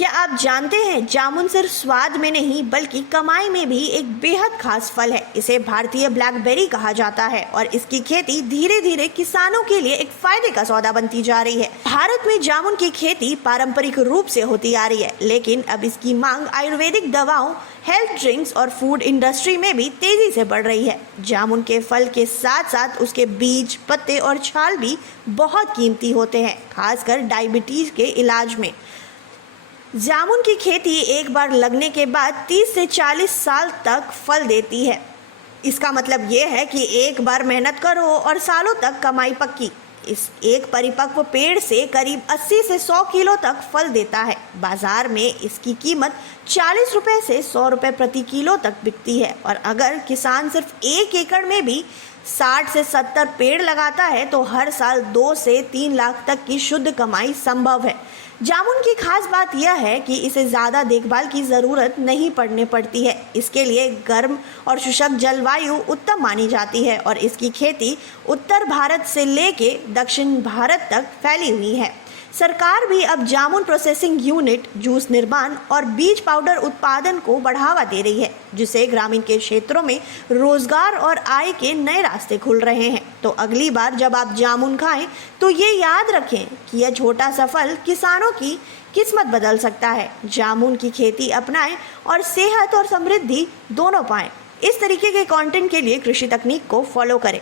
क्या आप जानते हैं जामुन सिर्फ स्वाद में नहीं बल्कि कमाई में भी एक बेहद खास फल है। इसे भारतीय ब्लैकबेरी कहा जाता है और इसकी खेती धीरे धीरे किसानों के लिए एक फायदे का सौदा बनती जा रही है। भारत में जामुन की खेती पारंपरिक रूप से होती आ रही है, लेकिन अब इसकी मांग आयुर्वेदिक दवाओं, हेल्थ ड्रिंक्स और फूड इंडस्ट्री में भी तेजी से बढ़ रही है। जामुन के फल के साथ साथ उसके बीज, पत्ते और छाल भी बहुत कीमती होते हैं, खासकर डायबिटीज के इलाज में। जामुन की खेती एक बार लगने के बाद 30 से 40 साल तक फल देती है। इसका मतलब ये है कि एक बार मेहनत करो और सालों तक कमाई पक्की। इस एक परिपक्व पेड़ से करीब 80 से 100 किलो तक फल देता है। बाजार में इसकी कीमत 40 रुपये से 100 रुपये प्रति किलो तक बिकती है और अगर किसान सिर्फ 1 एकड़ में भी 60 से 70 पेड़ लगाता है तो हर साल 2 से 3 लाख तक की शुद्ध कमाई संभव है। जामुन की खास बात यह है कि इसे ज़्यादा देखभाल की ज़रूरत नहीं पड़ने पड़ती है। इसके लिए गर्म और शुष्क जलवायु उत्तम मानी जाती है और इसकी खेती उत्तर भारत से लेके दक्षिण भारत तक फैली हुई है। सरकार भी अब जामुन प्रोसेसिंग यूनिट, जूस निर्माण और बीज पाउडर उत्पादन को बढ़ावा दे रही है, जिससे ग्रामीण के क्षेत्रों में रोजगार और आय के नए रास्ते खुल रहे हैं। तो अगली बार जब आप जामुन खाएं तो ये याद रखें कि यह छोटा सा फल किसानों की किस्मत बदल सकता है। जामुन की खेती अपनाएं और सेहत और समृद्धि दोनों पाएं। इस तरीके के कंटेंट के लिए कृषि तकनीक को फॉलो करें।